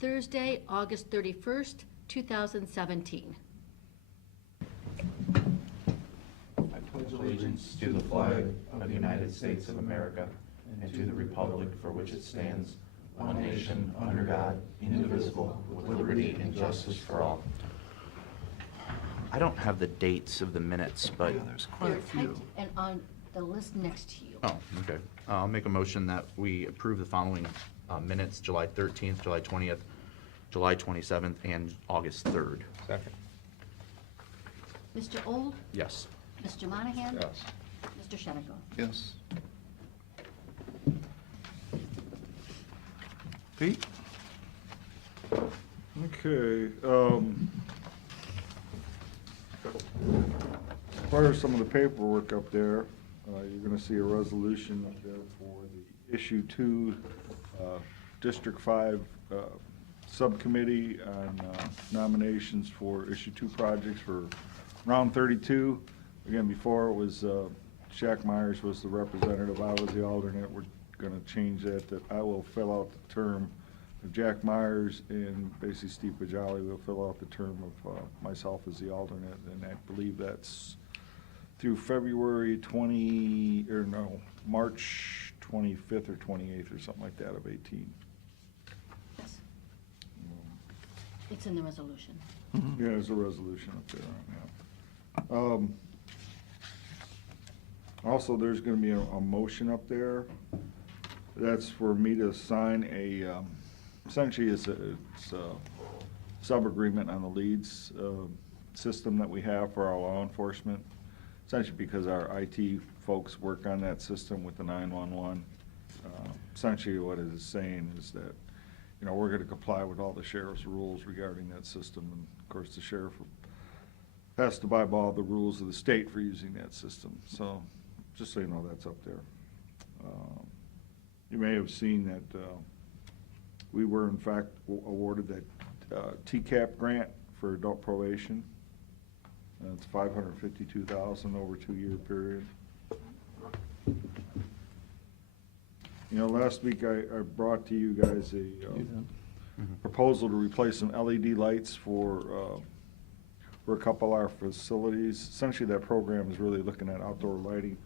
Thursday, August 31st, 2017. I pledge allegiance to the flag of the United States of America and to the republic for which it stands, one nation, under God, indivisible, with liberty and justice for all. I don't have the dates of the minutes, but there's quite a They're few. typed and on the list next to you. Oh, okay. I'll make a motion that we approve the following minutes, July 13th, July 20th, July 27th, and August 3rd. Second. Mr. Old? Yes. Mr. Monahan? Yes. Mr. Shenagle? Yes. Pete? Okay, part of some of the paperwork up there, you're gonna see a resolution up there for the issue 2, District 5, subcommittee on nominations for issue 2 projects for round 32. Again, before it was, Jack Myers was the representative, I was the alternate. We're gonna change that I will fill out the term of Jack Myers, and basically Steve Pajali will fill out the term of myself as the alternate, and I believe that's through March 25th or 28th or something like that of 18. Yes. It's in the resolution. Yeah, there's a resolution up there right now. Also, there's gonna be a motion up there. That's for me to sign essentially it's a sub-agreement on the leads system that we have for our law enforcement. Essentially because our IT folks work on that system with the 911. Essentially what it is saying is that, we're gonna comply with all the sheriff's rules regarding that system. And of course, the sheriff has to abide by all the rules of the state for using that system. So, just so you know, that's up there. You may have seen that we were in fact awarded that TCAP grant for adult probation. It's $552,000 over a 2-year period. Last week I brought to you guys a proposal to replace some LED lights for a couple of our facilities. Essentially, that program is really looking at outdoor lighting.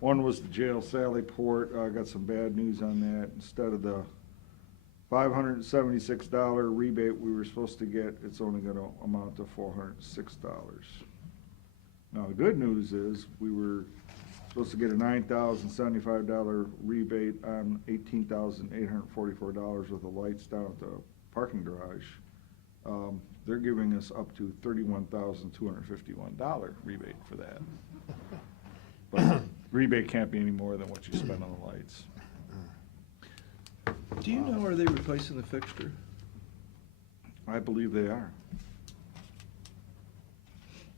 One was the jail Sally Port. I got some bad news on that. Instead of the $576 rebate we were supposed to get, it's only going to amount to $406. Now, the good news is we were supposed to get a $9,075 rebate on $18,844 worth of lights down at the parking garage. They're giving us up to $31,251 rebate for that. But rebate can't be any more than what you spend on the lights. Do you know, are they replacing the fixture? I believe they are.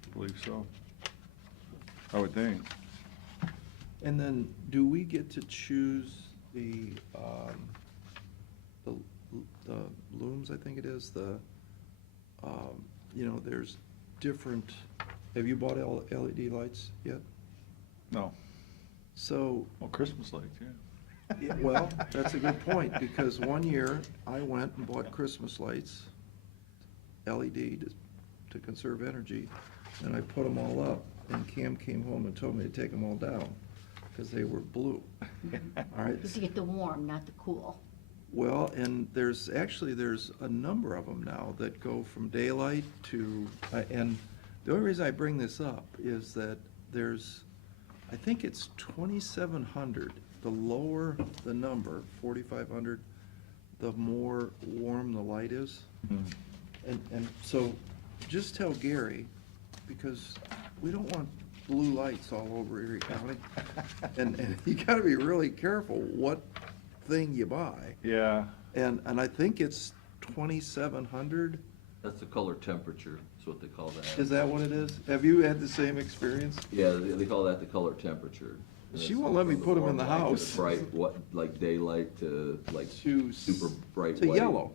I believe so. I would think. And then, do we get to choose the looms, I think it is, there's different, have you bought LED lights yet? No. So. Well, Christmas lights, yeah. Yeah, well, that's a good point, because one year I went and bought Christmas lights, LED, to conserve energy, and I put them all up, and Cam came home and told me to take them all down, because they were blue. All right. To get the warm, not the cool. Well, and there's a number of them now that go from daylight to, and the only reason I bring this up is that I think it's 2,700. The lower the number, 4,500, the more warm the light is. And so just tell Gary, because we don't want blue lights all over Erie County. And you gotta be really careful what thing you buy. Yeah. And I think it's 2,700. That's the color temperature, is what they call that. Is that what it is? Have you had the same experience? Yeah, they call that the color temperature. And She it's won't let me from put 'em in warm the light to house. Bright, like daylight to like To super bright To white. yellow.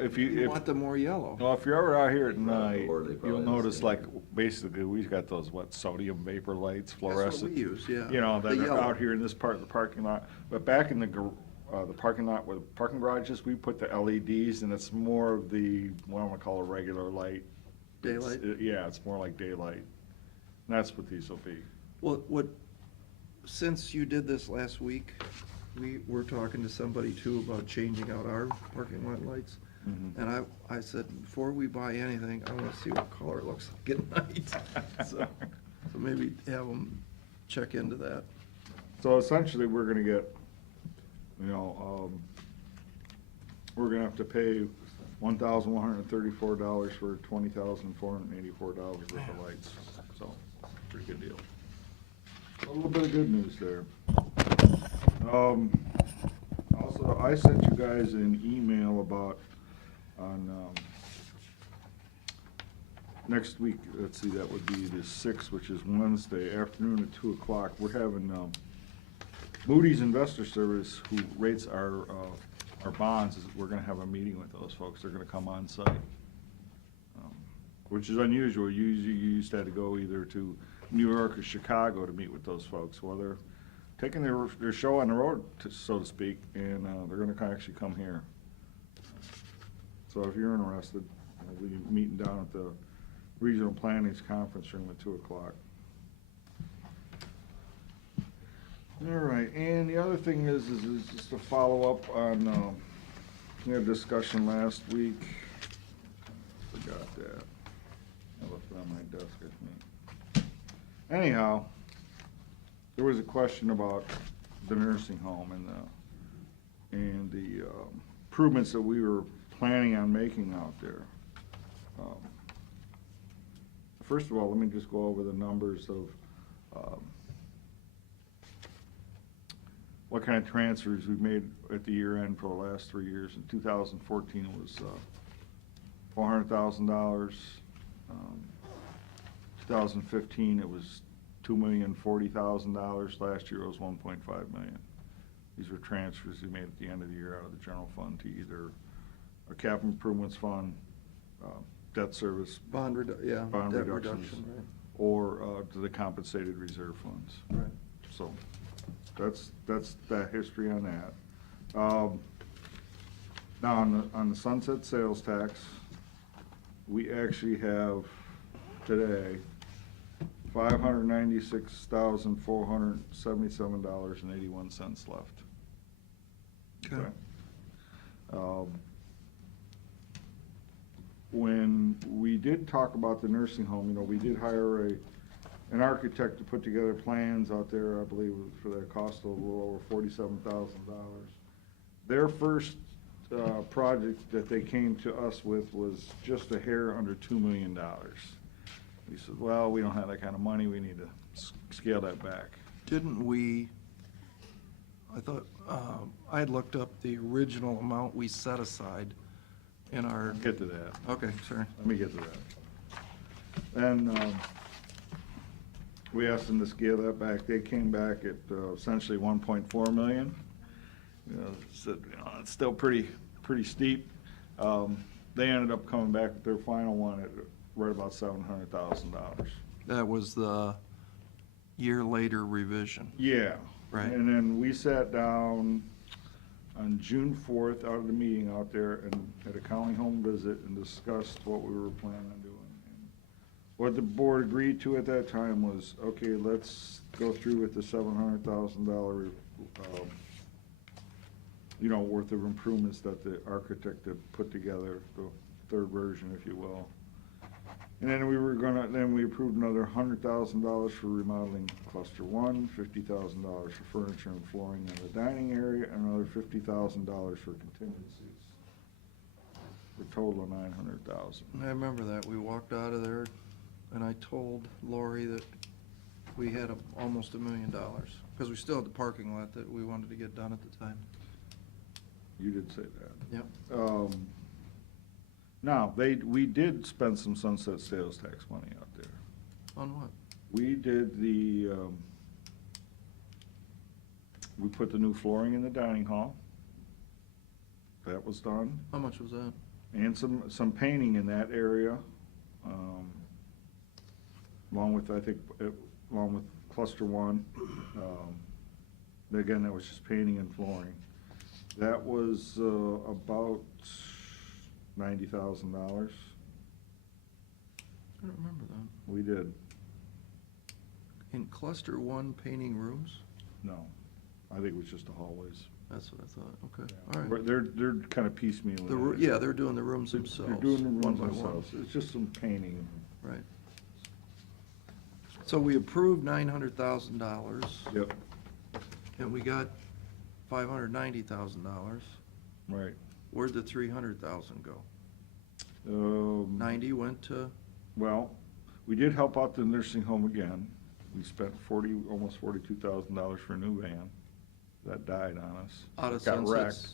If You want them more yellow. well, if you're ever out here at They probably- night, or they probably you'll have the notice same. like, basically, we've got those, sodium vapor lights, That's what fluorescent. we use, yeah. That The are yellow. out here in this part of the parking lot. But back in the the parking lot where the parking garages, we put the LEDs, and it's more of the, what I wanna call a regular light. Daylight? Yeah, it's more like daylight. And that's what these will be. Well, since you did this last week, we were talking to somebody too about changing out our parking lot lights. Mhm. And I said, before we buy anything, I wanna see what color it looks like at night. So maybe have them check into that. So essentially, we're gonna get, we're gonna have to pay $1,134 for $20,484 worth of lights, so, pretty good deal. A little bit of good news there. Also, I sent you guys an email about, next week, let's see, that would be the 6th, which is Wednesday, afternoon at 2 o'clock. We're having, Moody's Investor Service, who rates our bonds, we're gonna have a meeting with those folks. They're gonna come on site, which is unusual. Usually, you used to have to go either to New York or Chicago to meet with those folks. Well, they're taking their show on the road, so to speak, and they're gonna actually come here. So if you're interested, we'll be meeting down at the Regional Planning's Conference Room at 2 o'clock. All right, and the other thing is just to follow up on, we had a discussion last week. Forgot that. I left it on my desk, I think. Anyhow, there was a question about the nursing home and the improvements that we were planning on making out there. First of all, let me just go over the numbers of what kind of transfers we've made at the year end for the last 3 years. In 2014, it was $400,000. 2015, it was $2,040,000. Last year, it was $1.5 million. These were transfers we made at the end of the year out of the general fund to either a capital improvements fund, debt service, Bond Bond debt reductions. reduction, right. or to the compensated reserve funds. Right. So that's that history on that. Now, on the sunset sales tax, we actually have today $596,477.81 left. Okay. When we did talk about the nursing home, we did hire an architect to put together plans out there, I believe, for that cost of a little over $47,000. Their first project that they came to us with was just a hair under $2 million. We said, well, we don't have that kind of money, we need to scale that back. Didn't we, I thought, I had looked up the original amount we set aside in our. Get to that. Okay, sorry. Let me get to that. And we asked them to scale that back. They came back at essentially 1.4 million. So, it's still pretty steep. They ended up coming back with their final one at right about $700,000. That was the year later revision. Yeah. Right. And then we sat down on June 4th out of the meeting out there and had a county home visit and discussed what we were planning on doing. And what the board agreed to at that time was, okay, let's go through with the $700,000, worth of improvements that the architect had put together, the third version, if you will. And then we approved another $100,000 for remodeling cluster 1, $50,000 for furniture and flooring in the dining area, and another $50,000 for contingencies. For a total of $900,000. I remember that. We walked out of there and I told Lori that we had almost $1 million, because we still had the parking lot that we wanted to get done at the time. You did say that. Yep. Now, we did spend some sunset sales tax money out there. On what? We did we put the new flooring in the dining hall. That was done. How much was that? And some painting in that area, along with cluster 1. Again, that was just painting and flooring. That was about $90,000. I don't remember that. We did. In cluster one, painting rooms? No, I think it was just the hallways. That's what I thought, okay, Yeah. all right. But they're kind of piecemeal. Yeah, they're doing the rooms They're themselves. doing the one rooms by one. themselves. It's just some painting. Right. So we approved $900,000, Yep, and we got $590,000. right. Where'd the 300,000 go? 90 went to, Well, we did help out the nursing home again. We spent almost $42,000 for a new van. That died on us. out of It got wrecked.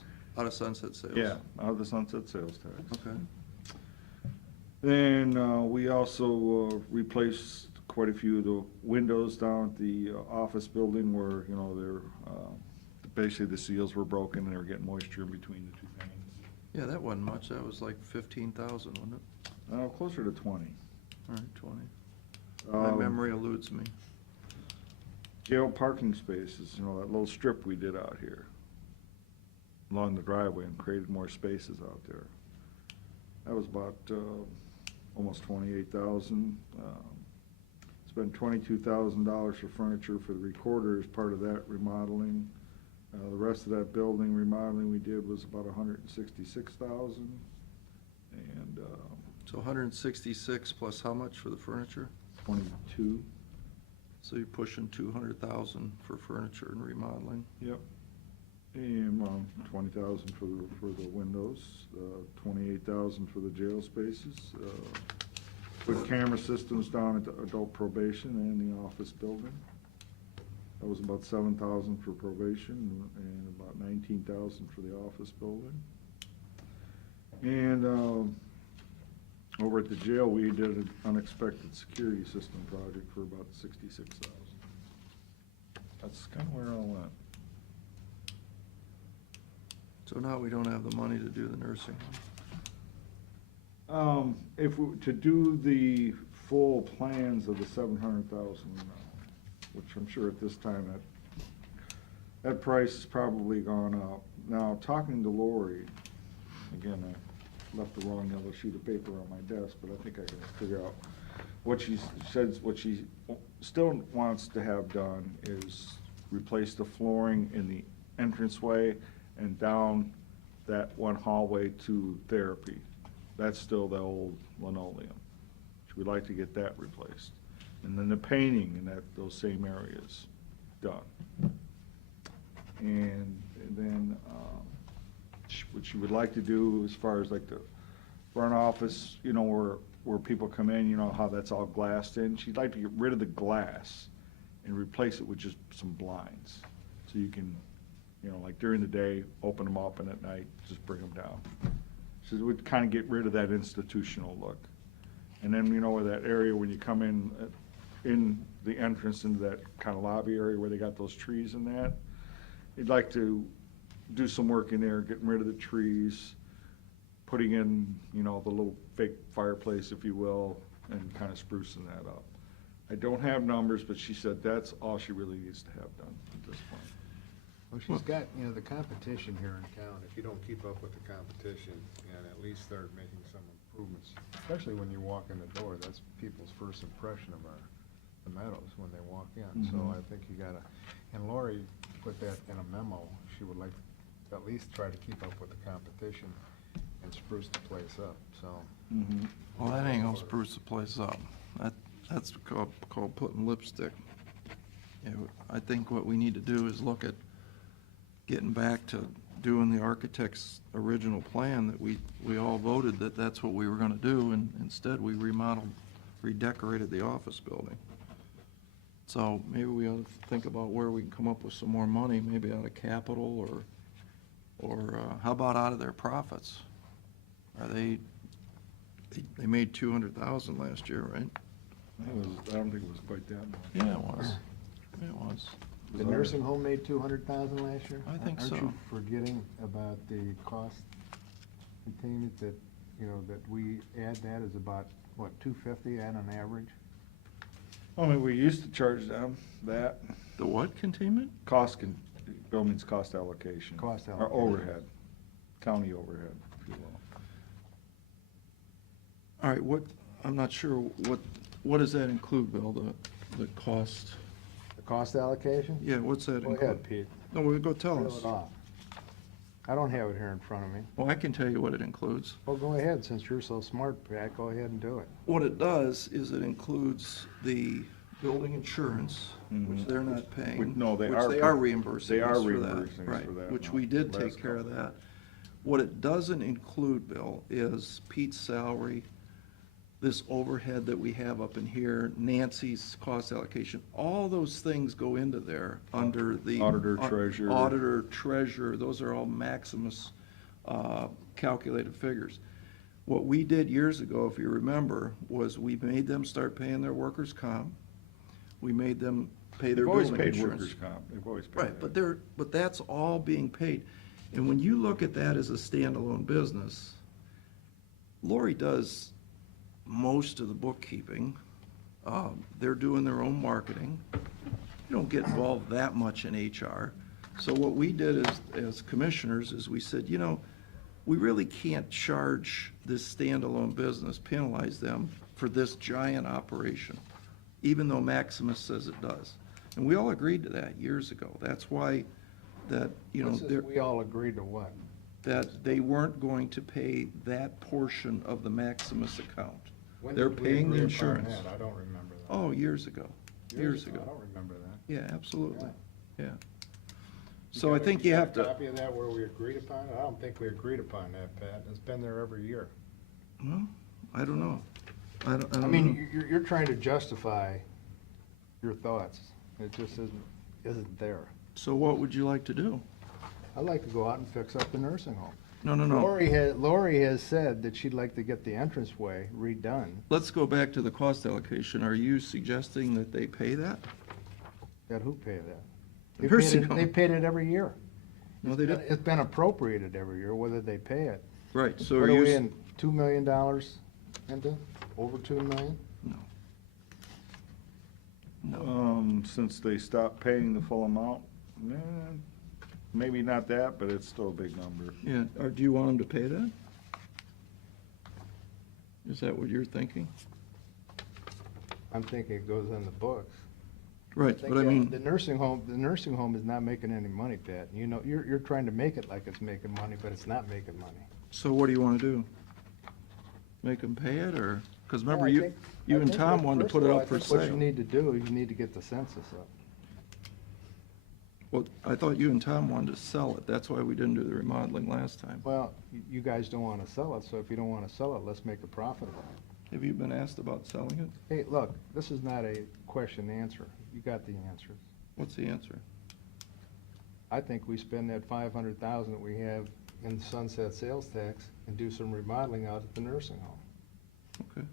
Sunset sales? Yeah, out of the sunset sales tax. Okay. Then we also replaced quite a few of the windows down at the office building where, you know, they're, basically the seals were broken and they were getting moisture in between the two panes. Yeah, that wasn't much, that was like 15,000, wasn't it? Closer to 20. All right, 20. My memory eludes me. Jail parking spaces, you know, that little strip we did out here along the driveway and created more spaces out there. That was about almost 28,000. Spent $22,000 for furniture for the recorder as part of that remodeling. The rest of that building remodeling we did was about 166,000. And So 166 plus how much for the furniture? 22. So you're pushing 200,000 for furniture and remodeling? Yep. And 20,000 for the windows, 28,000 for the jail spaces. Put camera systems down at the adult probation and the office building. That was about 7,000 for probation and about 19,000 for the office building. And over at the jail, we did an unexpected security system project for about 66,000. That's kind of where it all went. So now we don't have the money to do the nursing home? If we, to do the full plans of the 700,000, which I'm sure at this time that price has probably gone up. Now, talking to Lori, again, I left the wrong yellow sheet of paper on my desk, but I think I can figure out what she says, what she still wants to have done is replace the flooring in the entranceway and down that one hallway to therapy. That's still the old linoleum. She would like to get that replaced. And then the painting in those same areas done. And then what she would like to do as far as like the front office, you know, where people come in, you know how that's all glassed in. She'd like to get rid of the glass and replace it with just some blinds. So you can, you know, like during the day, open them up, and at night, just bring them down. So it would kind of get rid of that institutional look. And then, you know, where that area when you come in the entrance into that kind of lobby area where they got those trees and that, you'd like to do some work in there, getting rid of the trees, putting in, you know, the little fake fireplace, if you will, and kind of sprucing that up. I don't have numbers, but she said that's all she really needs to have done at this point. Well, she's got, you know, the competition here in town. If you don't keep up with the competition and at least start making some improvements, especially when you walk in the door, that's people's first impression of the Meadows when they walk in. So Mhm. I think you gotta, and Lori put that in a memo. She would like to at least try to keep up with the competition and spruce the place up, so. Mhm. Well, that ain't gonna spruce the place up. That's called putting lipstick. Yeah, I think what we need to do is look at getting back to doing the architect's original plan that we all voted that that's what we were gonna do, and instead we redecorated the office building. So maybe we ought to think about where we can come up with some more money, maybe out of capital or how about out of their profits? Are they made 200,000 last year, right? I don't think it was quite that much. Yeah, it was. It was. The nursing home made 200,000 last year? I think Aren't so. you forgetting about the cost containment that, you know, that we add that is about, what, 250 on an average? I mean, we used to charge them that The what containment? cost Bill means cost allocation. Cost Or allocation. overhead, county overhead, if you will. All right, I'm not sure, what does that include, Bill, the cost? The cost allocation? Yeah, what's that Go include? ahead, Pete. No, go tell Reel us. it off. I don't have it here in front of me. Well, I can tell you what it includes. Well, go ahead, since you're so smart, Pat, go ahead and do it. What it does is it includes the building insurance, which Mhm. they're not paying. Which- no, they which are they pay- are reimbursing they are us for that. reimbursing us Right, for that which now, we did last take care of couple. that. What it doesn't include, Bill, is Pete's salary, this overhead that we have up in here, Nancy's cost allocation. All those things go into there under the. Auditor, treasurer. Auditor, treasurer, those are all Maximus calculated figures. What we did years ago, if you remember, was we made them start paying their workers' comp. We made them pay their They've always building paid insurance. workers' comp, they've always paid Right, that. but that's all being paid. And when you look at that as a standalone business, Lori does most of the bookkeeping. They're doing their own marketing. You don't get involved that much in HR. So what we did as commissioners is we said, we really can't charge this standalone business, penalize them for this giant operation, even though Maximus says it does. And we all agreed to that years ago. That's why that, What's this, we all agreed to what? that they weren't going to pay that portion of the Maximus account. When They're did we paying the agree upon insurance. that? I don't remember that. Oh, years ago, years I ago. don't remember that. Yeah, absolutely, yeah. You So I got a- think you got have a to, copy of that where we agreed upon it? I don't think we agreed upon that, Pat. It's been there every year. well, I don't know. I don't I know. mean, you're trying to justify your thoughts. It just isn't there. So what would you like to do? I'd like to go out and fix up the nursing home. No, no, no. Lori has said that she'd like to get the entranceway redone. Let's go back to the cost allocation. Are you suggesting that they pay that? That who pay that? The nursing home. They paid it every year. No, they don't. It's been appropriated every year, whether they pay it. Right, so What are are you, we in, $2 million into? Over $2 million? no. No. Since they stopped paying the full amount, maybe not that, but it's still a big number. Yeah, or do you want them to pay that? Is that what you're thinking? I'm thinking it goes in the books. Right, think but I that mean, The nursing home is not making any money, Pat. You know, you're trying to make it like it's making money, but it's not making money. so what do you want to do? Make them pay it, or, because remember, Well, I think- you I and think Tom what- wanted to first put of it all, up for I think What you sale. need to do is you need to get the census up. Well, I thought you and Tom wanted to sell it. That's why we didn't do the remodeling last time. Well, you guys don't want to sell it, so if you don't want to sell it, let's make a profit on it. Have you been asked about selling it? Hey, look, this is not a question and answer. You got the answers. What's the answer? I think we spend that 500,000 that we have in sunset sales tax and do some remodeling out at the nursing home. Okay.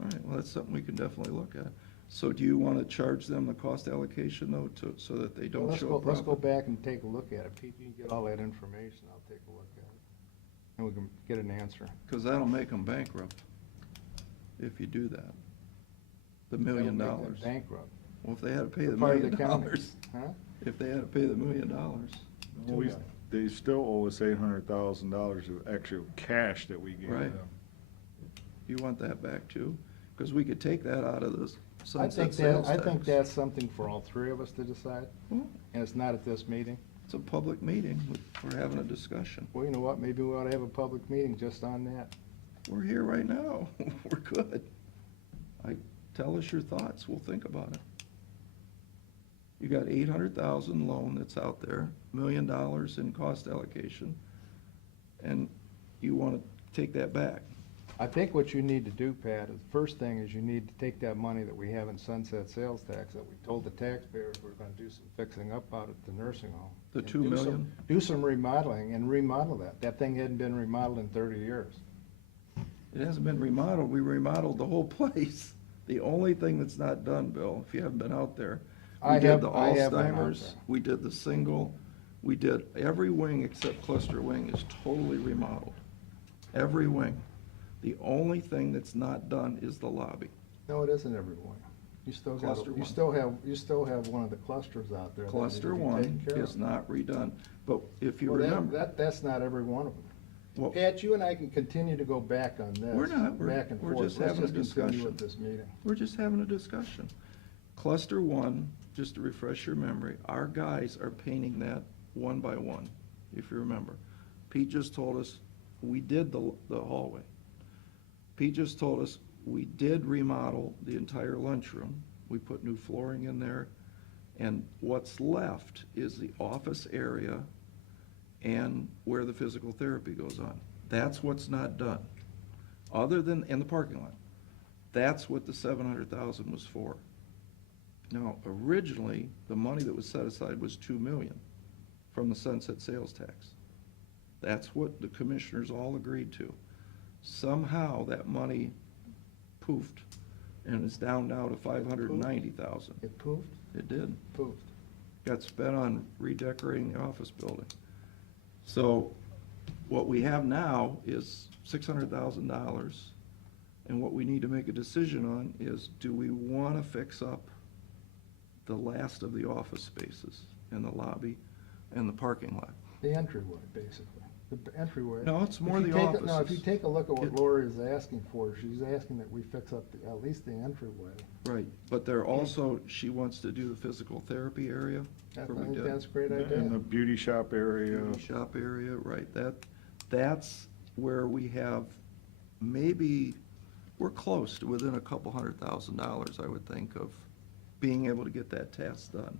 All right, well, that's something we can definitely look at. So do you want to charge them the cost allocation, though, so that they don't Let's show go, a let's go profit? back and take a look at it. Pete, you can get all that information, I'll take a look at it. And we can get an answer. Because that'll make them bankrupt if you do that. The $1 million. That'll make them bankrupt. Well, if they had to pay the $1 Part of million, the county. Huh? if they had to pay the $1 million, Well, they still owe us $800,000 of actual cash that we gave Right. them. you want that back too? Because we could take that out of this I sunset think sales that, I think tax. that's something for all three of us to decide, Well, and it's not at this meeting. it's a public meeting. We're having a discussion. Well, you know what, maybe we ought to have a public meeting just on that. We're here right now. We're good. Tell us your thoughts. We'll think about it. You got 800,000 loan that's out there, $1 million in cost allocation, and you want to take that back. I think what you need to do, Pat, is, first thing is you need to take that money that we have in sunset sales tax that we told the taxpayers we're gonna do some fixing up out at the nursing home. The and 2 do some- million? Do some remodeling and remodel that. That thing hadn't been remodeled in 30 years. It hasn't been remodeled. We remodeled the whole place. The only thing that's not done, Bill, if you haven't been out there, we I did have- the I have been out Alzheimer's, there. we did the single, we did every wing except cluster wing is totally remodeled. Every wing. The only thing that's not done is the lobby. No, it isn't everyone. You still got, Cluster you one. still have one of the clusters out there. that need to Cluster be one taken care is of. not redone, but if you Well, remember. that's not every one of them. Well, Pat, you and I can continue to go back on this. We're not. Back and We're forth. just having a Let's just continue discussion. with this meeting. We're just having a discussion. Cluster one, just to refresh your memory, our guys are painting that one by one, if you remember. Pete just told us we did the hallway. Pete just told us we did remodel the entire lunchroom. We put new flooring in there. And what's left is the office area and where the physical therapy goes on. That's what's not done. Other than, in the parking lot. That's what the 700,000 was for. Now, originally, the money that was set aside was 2 million from the sunset sales tax. That's what the commissioners all agreed to. Somehow, that money poofed, and it's down now to 590,000. It poofed? It did. Poofed. Got spent on redecorating the office building. So what we have now is $600,000, and what we need to make a decision on is, do we want to fix up the last of the office spaces and the lobby and the parking lot? The entryway, basically. The entryway. No, it's more If you the take a- No, if offices. you take a look at what It- Lori is asking for, she's asking that we fix up at least the entryway. Right, but they're also, she wants to do the physical therapy area. I where we think did that's a great In idea. the beauty shop area. Beauty shop area, right, that's where we have, maybe, we're close to within a couple $100,000, I would think, of being able to get that task done.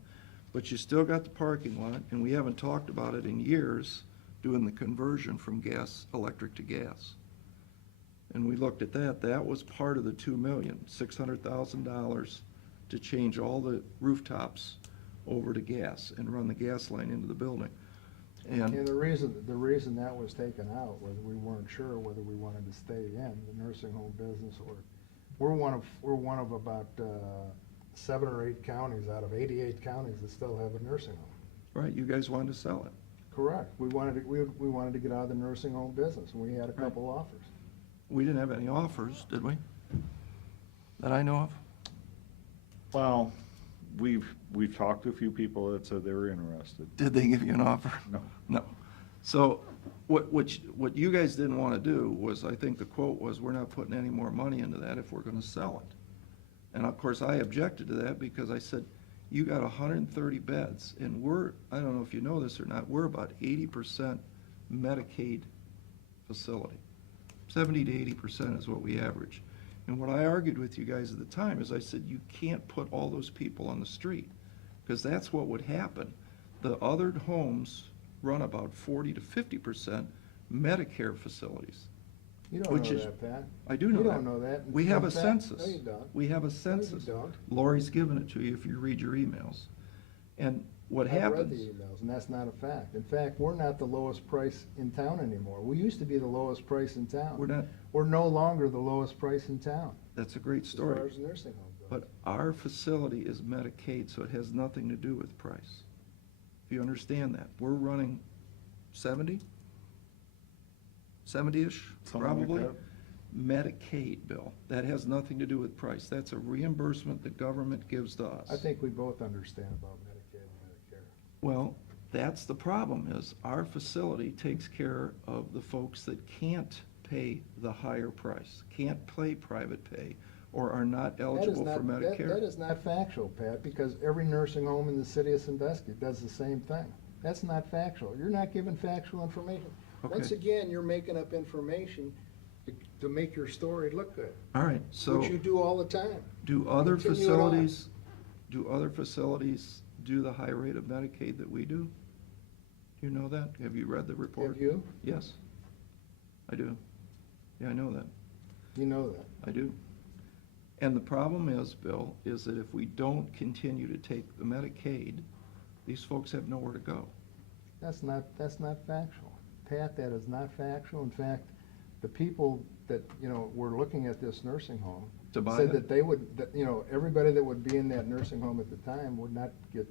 But you still got the parking lot, and we haven't talked about it in years, doing the conversion from electric to gas. And we looked at that, that was part of the 2 million, $600,000 to change all the rooftops over to gas and run the gas line into the building. And the reason that was taken out was we weren't sure whether we wanted to stay in the nursing home business or, we're one of about 7 or 8 counties out of 88 counties that still have a nursing home. Right, you guys wanted to sell it. Correct. We wanted to get out of the nursing home business, and we had a couple offers. We didn't have any offers, did we? That I know of? Well, we've talked to a few people that said they were interested. Did they give you an offer? No. No. So what you guys didn't want to do was, I think the quote was, we're not putting any more money into that if we're going to sell it. And of course, I objected to that because I said, you got 130 beds, and I don't know if you know this or not, we're about 80% Medicaid facility. 70 to 80% is what we average. And what I argued with you guys at the time is I said, you can't put all those people on the street, because that's what would happen. The other homes run about 40 to 50% Medicare facilities. You don't Which know is- that, Pat. I do know that. You don't know that. We have a In fact- census. No, you don't. We have a No, you census. don't. Lori's given it to you if you read your emails. And what I've read happens? the emails, and that's not a fact. In fact, we're not the lowest price in town anymore. We used to be the lowest price in town. We're not, We're no longer the lowest price in town, that's a great as story. far as nursing home goes. But our facility is Medicaid, so it has nothing to do with price. If you understand that, we're running 70? 70-ish, Something like probably? that. Medicaid, Bill. That has nothing to do with price. That's a reimbursement the government gives to us. I think we both understand about Medicaid and Medicare. Well, that's the problem, is our facility takes care of the folks that can't pay the higher price, can't pay private pay, or are not eligible for Medicare. That is not factual, Pat, because every nursing home in the city of Sandusky does the same thing. That's not factual. You're not giving factual information. Once Okay. again, you're making up information to make your story look good, All right, so which you do all the time. do other Continue it on. facilities do the high rate of Medicaid that we do? Do you know that? Have you read the report? Have you? Yes, I do. Yeah, I know that. You know that. I do. And the problem is, Bill, is that if we don't continue to take the Medicaid, these folks have nowhere to go. That's not factual. Pat, that is not factual. In fact, the people that, were looking at this nursing home To buy said it? that they would, everybody that would be in that nursing home at the time would not get,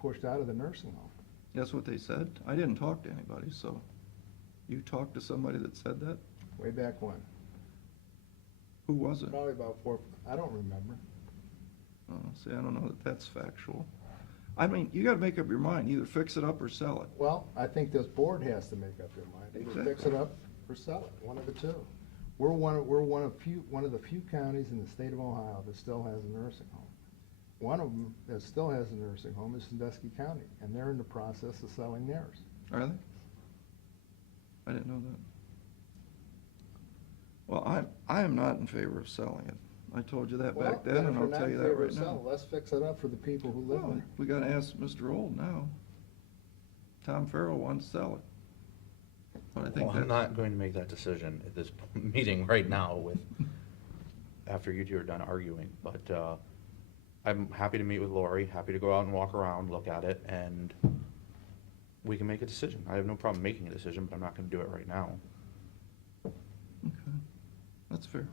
pushed out of the nursing home. That's what they said? I didn't talk to anybody, so you talked to somebody that said that? Way back when. Who was it? Probably about 4, I don't remember. See, I don't know that that's factual. I mean, you gotta make up your mind, either fix it up or sell it. Well, I think this board has to make up their mind. Either fix it up or sell it, one of the two. We're one of the few counties in the state of Ohio that still has a nursing home. One of them that still has a nursing home is Sandusky County, and they're in the process of selling theirs. Are they? I didn't know that. Well, I am not in favor of selling it. I told you that back then, and I'll tell you that right now. Let's fix it up for the people who live Well, there. we gotta ask Mr. Old now. Tom Farrell wants to sell it. But I think Well, I'm that's, not going to make that decision at this meeting right now with, after you two are done arguing, but, I'm happy to meet with Lori, happy to go out and walk around, look at it, and we can make a decision. I have no problem making a decision, but I'm not gonna do it right now. okay, that's fair.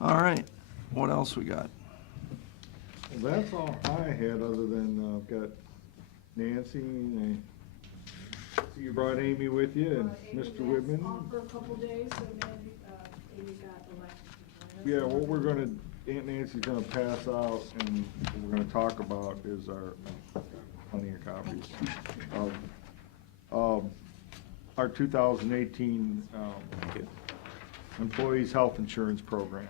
All right, what else we got? Well, that's all I had, other than I've got Nancy, and I see you brought Amy with you, and Mr. Whitman. Off for a couple days, so maybe, Amy got elected to join us. Yeah, what we're gonna, Aunt Nancy's gonna pass out, and what we're gonna talk about is plenty of copies of, our 2018, Employees Health Insurance Program.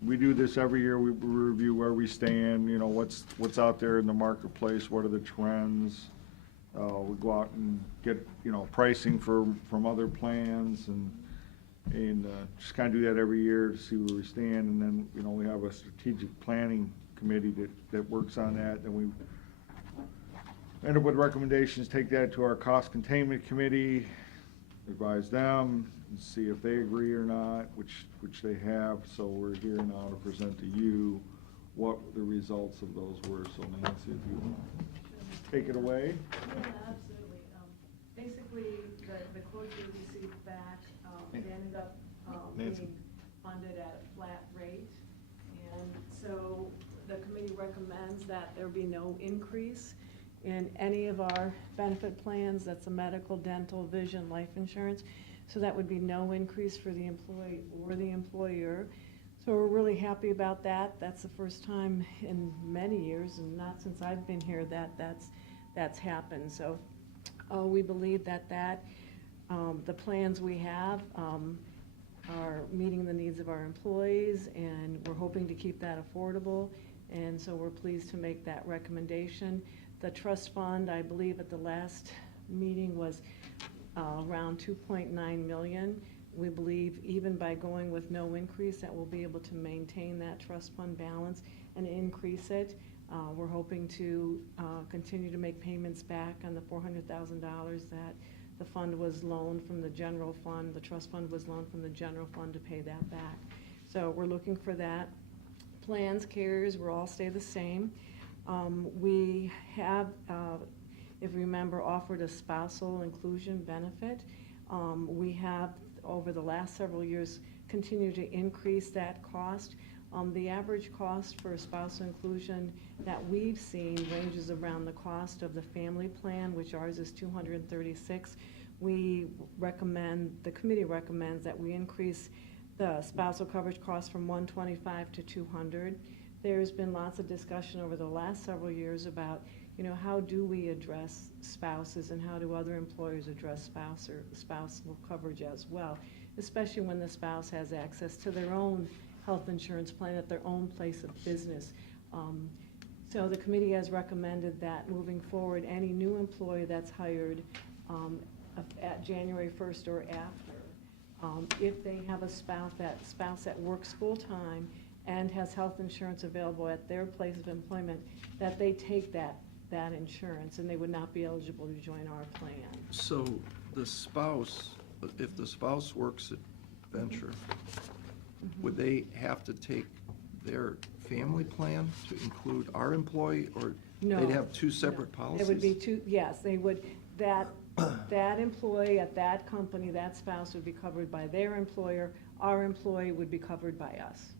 We do this every year, we review where we stand, you know, what's out there in the marketplace, what are the trends. We go out and get, you know, pricing from other plans, and just kind of do that every year to see where we stand. And then, you know, we have a strategic planning committee that works on that, and we end up with recommendations, take that to our cost containment committee, advise them, and see if they agree or not, which they have. So we're here now to present to you what the results of those were. So Nancy, if you want to take it away. Yeah, absolutely. Basically, the quotes we received back, they ended up Nancy. being funded at a flat rate. And so the committee recommends that there be no increase in any of our benefit plans. That's a medical, dental, vision, life insurance. So that would be no increase for the employee or the employer. So we're really happy about that. That's the first time in many years, and not since I've been here, that's happened. So we believe that the plans we have are meeting the needs of our employees, and we're hoping to keep that affordable. And so we're pleased to make that recommendation. The trust fund, I believe at the last meeting, was around 2.9 million. We believe even by going with no increase, that we'll be able to maintain that trust fund balance and increase it. We're hoping to continue to make payments back on the $400,000 that the fund was loaned from the general fund. The trust fund was loaned from the general fund to pay that back. So we're looking for that. Plans, carriers will all stay the same. We have, if you remember, offered a spousal inclusion benefit. We have, over the last several years, continued to increase that cost. The average cost for spousal inclusion that we've seen ranges around the cost of the family plan, which ours is $236. The committee recommends that we increase the spousal coverage cost from $125 to $200. There's been lots of discussion over the last several years about, you know, how do we address spouses, and how do other employers address spousal coverage as well, especially when the spouse has access to their own health insurance plan at their own place of business. So the committee has recommended that moving forward, any new employee that's hired at January 1st or after, if they have a spouse that works full-time and has health insurance available at their place of employment, that they take that insurance, and they would not be eligible to join our plan. So the spouse, if the spouse works at Venture, would they have to take their family plan to include our employee, or No. they'd have two separate policies? There would be two, yes, they would, that employee at that company, that spouse would be covered by their employer, our employee would be covered by us.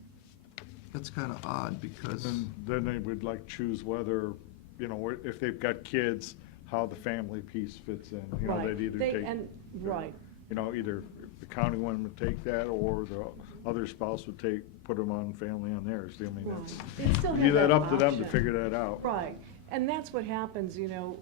That's kind of odd, because, And then they would like choose whether, you know, if they've got kids, how the family piece fits in. You know, Right. they'd either They- take. and- Right, you know, either the county one would take that, or the other spouse would put them on family on theirs. I mean, Right. that's, They still leave have that that up to them to option. figure that out. Right, and that's what happens, you know,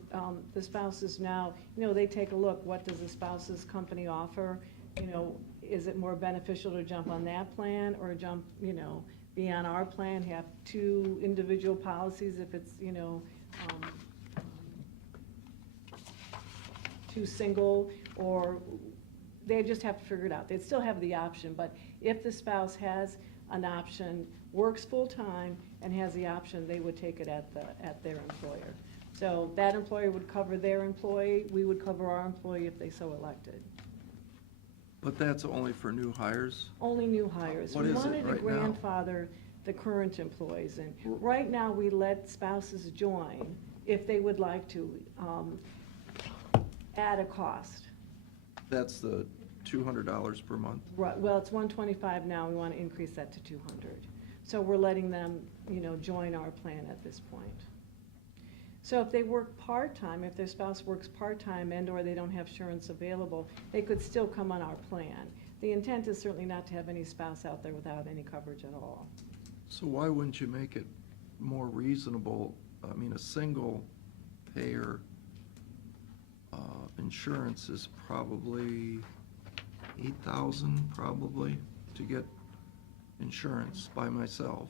the spouses now, you know, they take a look, what does the spouse's company offer? You know, is it more beneficial to jump on that plan, or jump, you know, be on our plan, have two individual policies if it's, you know, two single, or they just have to figure it out. They'd still have the option, but if the spouse has an option, works full-time, and has the option, they would take it at their employer. So that employer would cover their employee, we would cover our employee if they so elected. But that's only for new hires? Only new hires. What We is it wanted to right now? grandfather the current employees, and right now, we let spouses join if they would like to, at a cost. That's the $200 per month? Right, well, it's 125 now, we want to increase that to 200. So we're letting them, you know, join our plan at this point. So if they work part-time, if their spouse works part-time and/or they don't have insurance available, they could still come on our plan. The intent is certainly not to have any spouse out there without any coverage at all. So why wouldn't you make it more reasonable? I mean, a single payer insurance is probably $8,000 probably to get insurance by myself.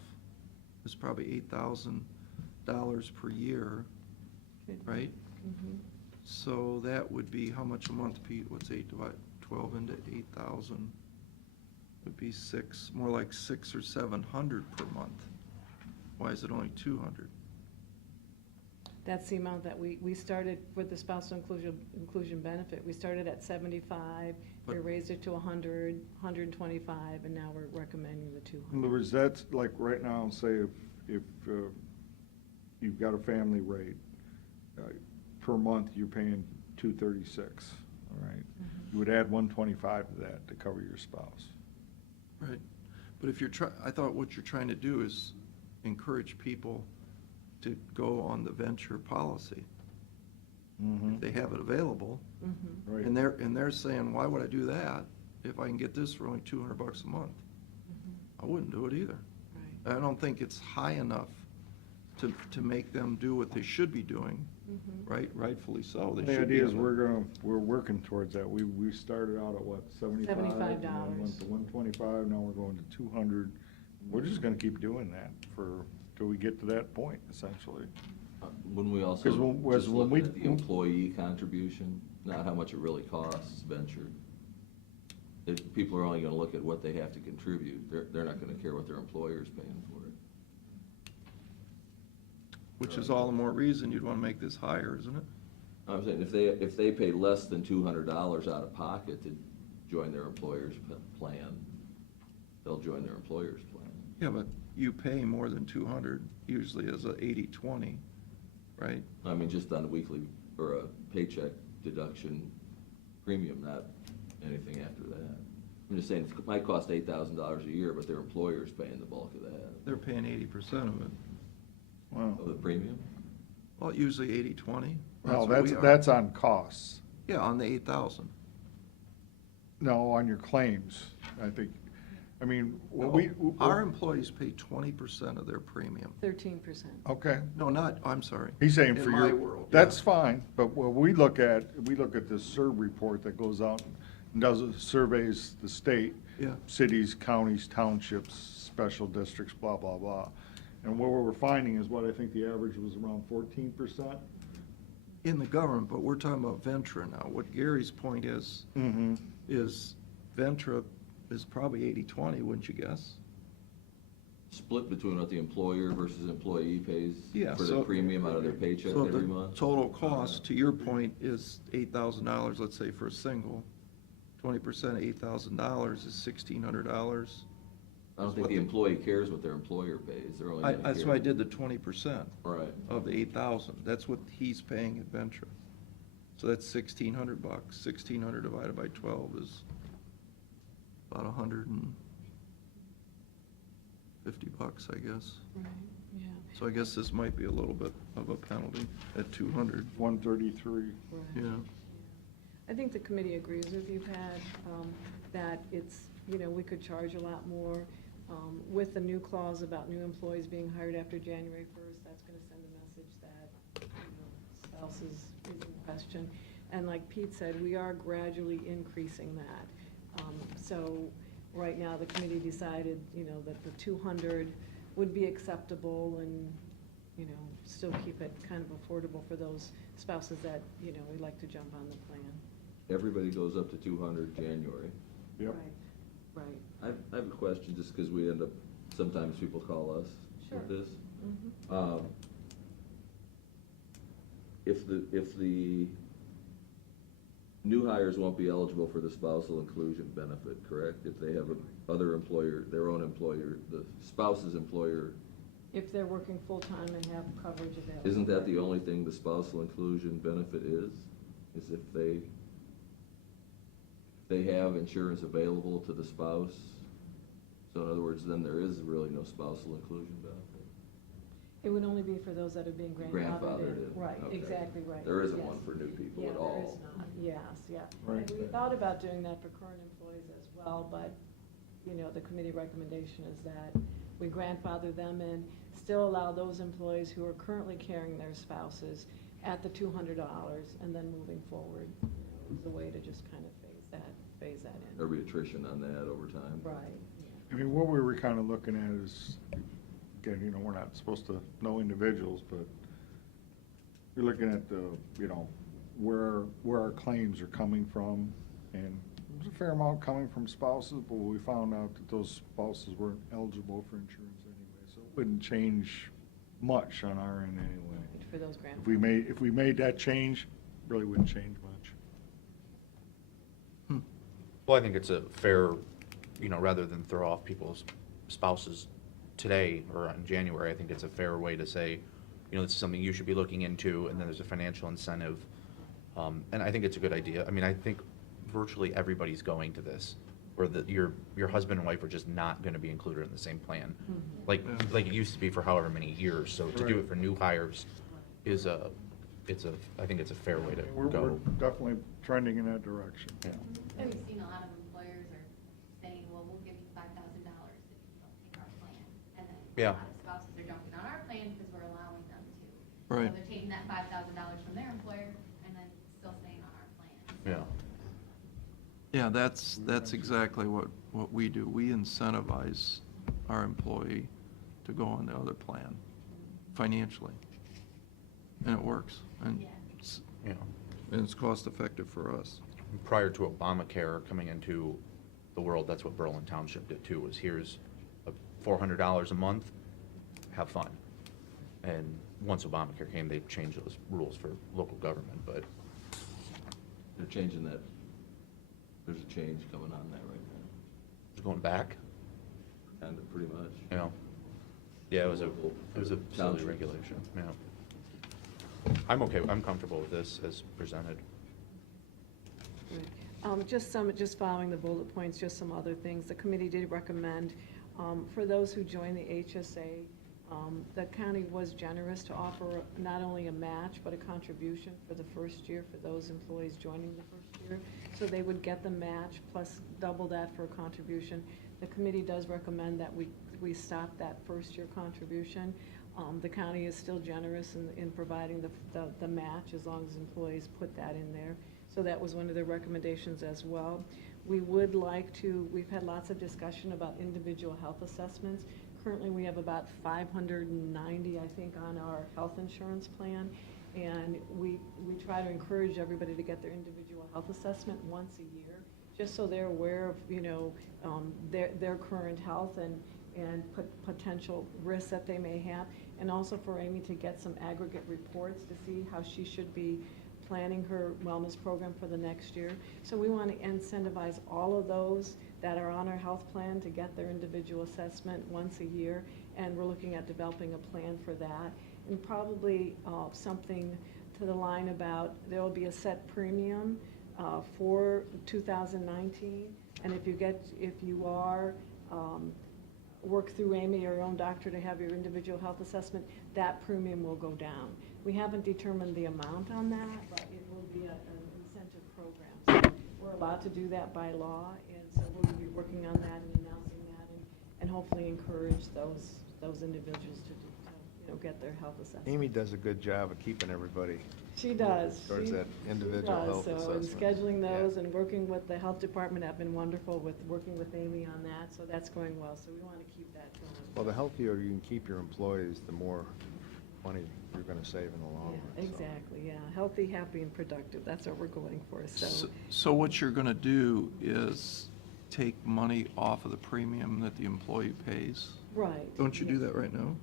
It's probably $8,000 per year, right? Mhm. So that would be how much a month, Pete? What's 12 into 8,000? Would be more like 600 or 700 per month. Why is it only 200? That's the amount that we started with the spousal inclusion benefit. We started at 75, we But- raised it to 100, 125, and now we're recommending the 200. In other words, that's like right now, say if you've got a family rate, per month, you're paying $236, all right? You would add 125 to that to cover your spouse. Right. But if I thought what you're trying to do is encourage people to go on the venture policy. If they have it available, Mhm. Right. and they're saying, why would I do that if I can get this for only $200 a month? I wouldn't do it either. Right. I don't think it's high enough to make them do what they should be doing, Mhm. right? Rightfully so. They The should be idea is on we're working towards that. We started out at what, 75? And then went to 125, now we're going to 200. We're just gonna keep doing that till we get to that point, essentially. Wouldn't we 'Cause also when- just when we- look at the employee contribution, not how much it really costs venture? If people are only gonna look at what they have to contribute, they're not gonna care what their employer's paying for it. Which is all the more reason you'd want to make this higher, isn't it? I'm saying, if they pay less than $200 out of pocket to join their employer's plan, they'll join their employer's plan. Yeah, but you pay more than 200 usually as a 80/20, right? I mean, just on a weekly, or a paycheck deduction premium, not anything after that. I'm just saying, it might cost $8,000 a year, but their employer's paying the bulk of that. They're paying 80% of it. Wow. Of the premium? Well, usually 80/20. Well, what we are. that's on costs. Yeah, on the 8,000. No, on your claims, I think. I mean, what Our employees pay 20% of their premium. 13%. Okay. No, I'm sorry. He's saying In for my your, world, that's yeah. fine, but what we look at this SERB report that goes out and surveys the state, Yeah. cities, counties, townships, special districts, blah, blah, blah. And what we're finding is what I think the average was around 14%. In the government, but we're talking about Ventra now. What Gary's point is Ventra is probably 80/20, wouldn't you guess? Split between what the employer versus employee pays Yeah, for the so- premium out of their paycheck So every the month? total cost, to your point, is $8,000, let's say, for a single. 20% of $8,000 is $1,600. I don't think the employee cares what their employer pays, they're only gonna care. That's why I did the 20% Right. of the 8,000. That's what he's paying at Ventra. So that's $1,600. 1,600 divided by 12 is about $150, I guess. Right, yeah. So I guess this might be a little bit of a penalty at 200. 133. Right. Yeah. I think the committee agrees with you, Pat, that it's, we could charge a lot more. With the new clause about new employees being hired after January 1st, that's going to send a message that, spouses is in question. And like Pete said, we are gradually increasing that. So right now, the committee decided, that the 200 would be acceptable and, still keep it kind of affordable for those spouses that, we like to jump on the plan. Everybody goes up to 200 January. Yep. Right. I have a question, just because we end up, sometimes people call us Sure. with this. Mhm. If the new hires won't be eligible for the spousal inclusion benefit, correct? If they have other employer, their own employer, the spouse's employer, If they're working full-time and have coverage available. isn't that the only thing the spousal inclusion benefit is? Is if they have insurance available to the spouse? So in other words, then there is really no spousal inclusion benefit? It would only be for those that are being grandfathered in. Right, Okay. exactly right. There isn't Yes. one for new people Yeah, at there all? is not, yes, yeah. Right. And we thought about doing that for current employees as well, but, the committee recommendation is that we grandfather them in, still allow those employees who are currently carrying their spouses at the $200, and then moving forward, is a way to just kind of phase that in. There'll be attrition on that over time? Right, I mean, what we were kind of looking at is, again, we're not supposed to know individuals, but you're looking at the, where our claims are coming from, and there's a fair amount coming from spouses, but we found out that those spouses weren't eligible for insurance anyway, so it wouldn't change much on our end anyway. for those If we made that change, really wouldn't change much. Well, I think it's a fair, rather than throw off people's spouses today or in January, I think it's a fair way to say, this is something you should be looking into, and then there's a financial incentive. And I think it's a good idea. I mean, I think virtually everybody's going to this, where your husband and wife are just not gonna be included in the same plan. Like it used to be for however many years, so to do it for new hires is I think it's a fair way to We're go. definitely trending in that direction. Yeah. And we've seen a lot of employers are saying, well, we'll give you $5,000 if you don't take our plan. And then Yeah. a lot of spouses are jumping on our plan because we're allowing them to. Right. So they're taking that $5,000 from their employer and then still staying on our plan. Yeah. Yeah, that's exactly what we do. We incentivize our employee to go on the other plan financially. And it works. And Yeah. Yeah. it's cost effective for us. Prior to Obamacare coming into the world, that's what Berlin Township did too, was here's $400 a month, have fun. And once Obamacare came, they changed those rules for local government, but They're changing that, there's a change coming on that right now, it's going back, kind of, pretty much. Yeah, it was a silly Township. regulation, yeah. I'm okay, I'm comfortable with this as presented. Just following the bullet points, just some other things. The committee did recommend, for those who join the HSA, the county was generous to offer not only a match, but a contribution for the first year for those employees joining the first year. So they would get the match plus double that for a contribution. The committee does recommend that we stop that first-year contribution. The county is still generous in providing the match as long as employees put that in there. So that was one of their recommendations as well. We would like to, we've had lots of discussion about individual health assessments. Currently, we have about 590, I think, on our health insurance plan. And we try to encourage everybody to get their individual health assessment once a year, just so they're aware of, their current health and potential risks that they may have. And also for Amy to get some aggregate reports to see how she should be planning her wellness program for the next year. So we want to incentivize all of those that are on our health plan to get their individual assessment once a year, and we're looking at developing a plan for that. And probably something to the line about there will be a set premium for 2019, and if you work through Amy or your own doctor to have your individual health assessment, that premium will go down. We haven't determined the amount on that, but it will be an incentive program. allowed to do that by law, and so we'll be working on that and announcing that, and hopefully encourage those individuals to, you know, get their health assessment. Amy does a good job of keeping everybody She does. towards She- that she individual does. health So in assessment. scheduling Yeah. those and working with the health department have been wonderful with working with Amy on that, so that's going well, so we want to keep that going. Well, the healthier you can keep your employees, the more money you're gonna save in the long run. Yeah, so. exactly, yeah. Healthy, happy, and productive, that's what we're going for, so. So what you're gonna do is take money off of the premium that the employee pays? Right. Don't you do yeah. that right now?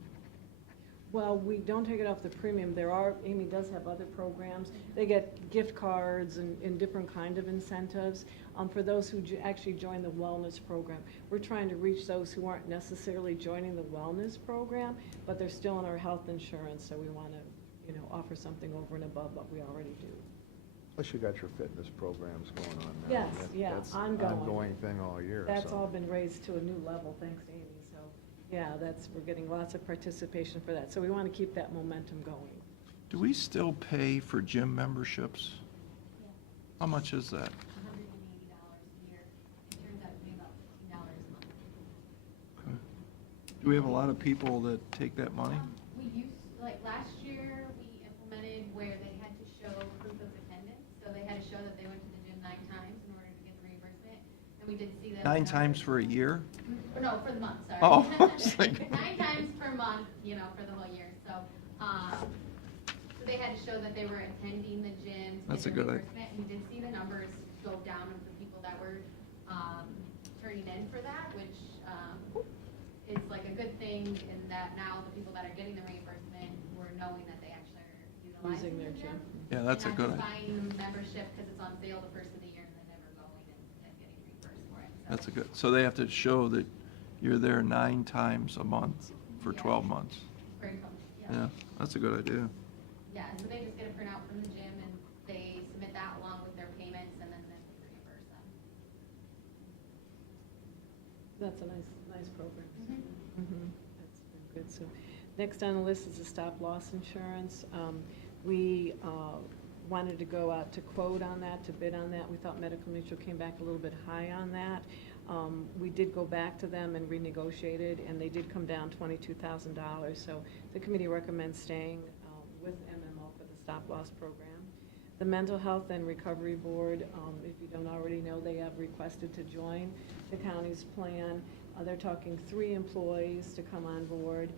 Well, we don't take it off the premium. Amy does have other programs. They get gift cards and different kind of incentives for those who actually join the wellness program. We're trying to reach those who aren't necessarily joining the wellness program, but they're still in our health insurance, so we want to, you know, offer something over and above what we already do. Plus you got your fitness programs going on now. Yes, That- yeah, That's ongoing. an ongoing thing all year, That's so. all been raised to a new level, thanks to Amy, so, yeah, we're getting lots of participation for that. So we want to keep that momentum going. Do we still pay for gym memberships? Yeah, How much is that? $180 a year. It turns out to be about $15 a month. Okay. Do we have a lot of people that take that money? We used, like, last year, we implemented where they had to show proof of attendance. So they had to show that they went to the gym 9 times in order to get the reimbursement. And we did see that. 9 times for a year? No, for the month, sorry. Oh, I was like- 9 times per month, you know, for the whole year. So they had to show that they were attending the gym. to That's get a the good idea. reimbursement. And we did see the numbers go down of the people that were turning in for that, which is like a good thing in that now the people that are getting the reimbursement were knowing that they actually are utilizing Using their the gym. gym. Yeah, that's a good And idea. not just buying membership because it's on sale the first of the year and then never going and getting reimbursed for it. So- That's a good, so they have to show that you're there 9 times a month for Yeah. 12 months. Very cool, Yeah, that's a good idea. Yeah, and so they just get a printout from the gym and they submit that along with their payments and then we reimburse them. That's a nice program. Mhm. Mhm. That's been good. So next on the list is the stop loss insurance. We wanted to go out to quote on that, to bid on that. We thought Medical Mutual came back a little bit high on that. We did go back to them and renegotiated, and they did come down $22,000. So the committee recommends staying with MMO for the stop loss program. The Mental Health and Recovery Board, if you don't already know, they have requested to join the county's plan. They're talking 3 employees to come on board.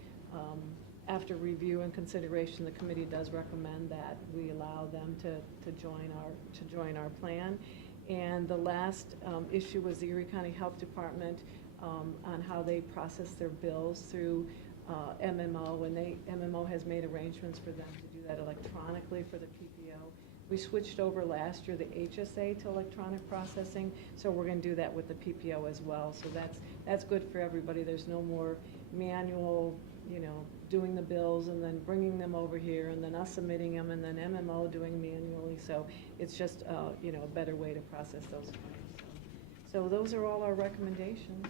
After review and consideration, the committee does recommend that we allow them to join our plan. And the last issue was the Erie County Health Department on how they process their bills through MMO, and MMO has made arrangements for them to do that electronically for the PPO. We switched over last year the HSA to electronic processing, so we're going to do that with the PPO as well. So that's good for everybody. There's no more manual, you know, doing the bills and then bringing them over here and then us submitting them and then MMO doing manually. So it's just, you know, a better way to process those claims. So those are all our recommendations.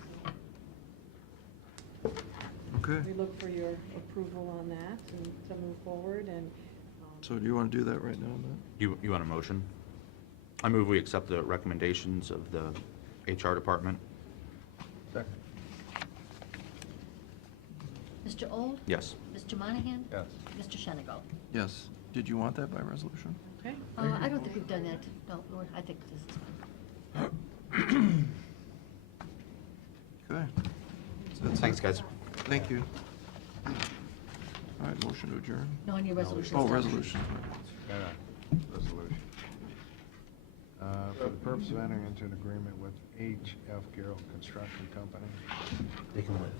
Okay, We look for your approval on that and to move forward and. so do you want to do that right now, Matt? You want a motion? I move we accept the recommendations of the HR department. Second. Mr. Old? Yes. Mr. Monahan? Yes. Mr. Shenigo? Yes. Did you want that by resolution? Okay. I don't think we've done that. No, I think this is fine. Okay. So that's Thanks, it. guys. Thank you. All right, motion to adjourn. No, on your resolution. Oh, resolution. Resolution. For the purpose of entering into an agreement with H.F. Garrett Construction Company. They can live.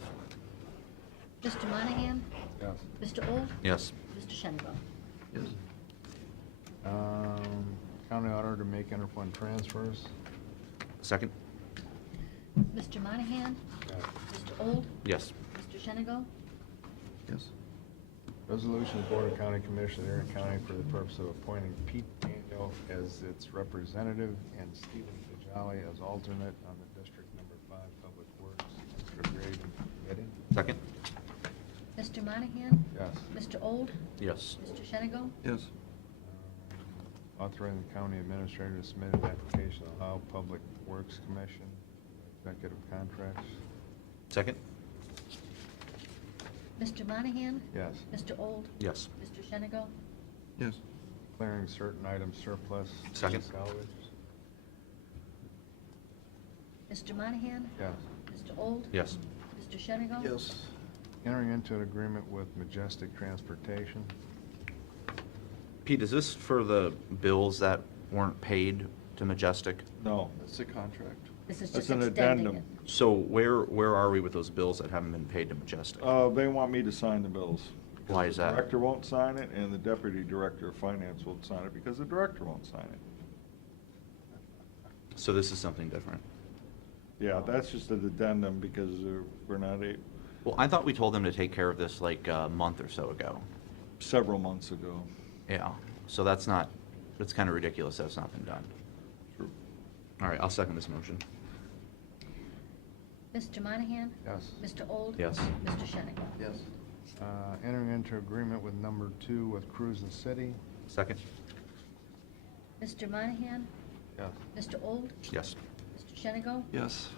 Mr. Monahan? Yes. Mr. Old? Yes. Mr. Shenigo? Yes. County auditor to make interfund transfers. Second? Mr. Monahan? Yes. Mr. Old? Yes. Mr. Shenigo? Yes. Resolution of the Board of County Commissioners, Erie County, for the purpose of appointing Pete Daniel as its representative and Stephen Fajali as alternate on the District Number 5 Public Works Extra Grade Committee. Second? Mr. Monahan? Yes. Mr. Old? Yes. Mr. Shenigo? Yes. authorizing the county administrator to submit an application to Ohio Public Works Commission, executive contracts. Second? Mr. Monahan? Yes. Mr. Old? Yes. Mr. Shenigo? Yes. Declaring certain items surplus. Second. Salvage. Mr. Monahan? Yes. Mr. Old? Yes. Mr. Shenigo? Yes. Entering into an agreement with Majestic Transportation. Pete, is this for the bills that weren't paid to Majestic? No, That's the contract. This is That's just an extending addendum. it. So where are we with those bills that haven't been paid to Majestic? They want me to sign the bills. Why is The that? director won't sign it, and the deputy director of finance won't sign it, because the director won't sign it. So this is something different? Yeah, that's just an addendum, because we're not Well, I thought we told them to take care of this like a month or so ago. several months ago. Yeah, so that's kind of ridiculous that's not been done. True. All right, I'll second this motion. Mr. Monahan? Yes. Mr. Old? Yes. Mr. Shenigo? Yes. Entering into agreement with number 2 with Cruisin' City. Second? Mr. Monahan? Yes. Mr. Old? Yes. Mr. Shenigo? Yes.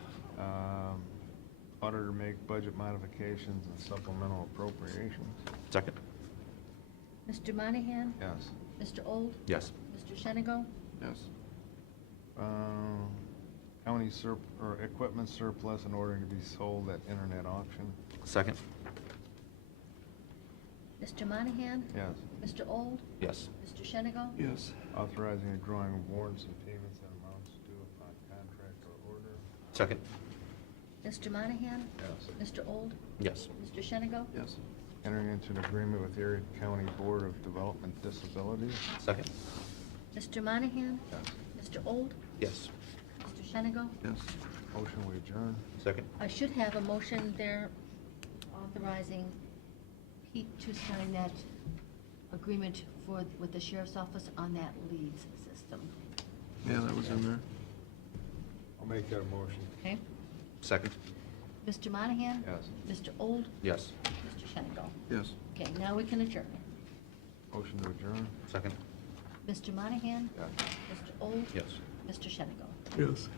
Auditor make budget modifications and supplemental appropriations. Second? Mr. Monahan? Yes. Mr. Old? Yes. Mr. Shenigo? Yes. County equipment surplus in order to be sold at internet auction. Second? Mr. Monahan? Yes. Mr. Old? Yes. Mr. Shenigo? Yes. Authorizing a drawing of warrants and payments and amounts due upon contract or order. Second? Mr. Monahan? Yes. Mr. Old? Yes. Mr. Shenigo? Yes. Entering into an agreement with Erie County Board of Development Disabilities. Second? Mr. Monahan? Yes. Mr. Old? Yes. Mr. Shenigo? Yes. Motion we adjourn. Second? I should have a motion there authorizing Pete to sign that agreement with the sheriff's office on that leads system. Yeah, that was in there. I'll make that a motion. Okay? Second? Mr. Monahan? Yes. Mr. Old? Yes. Mr. Shenigo? Yes. Okay, now we can adjourn. Motion to adjourn. Second? Mr. Monahan? Yes. Mr. Old? Yes. Mr. Shenigo? Yes.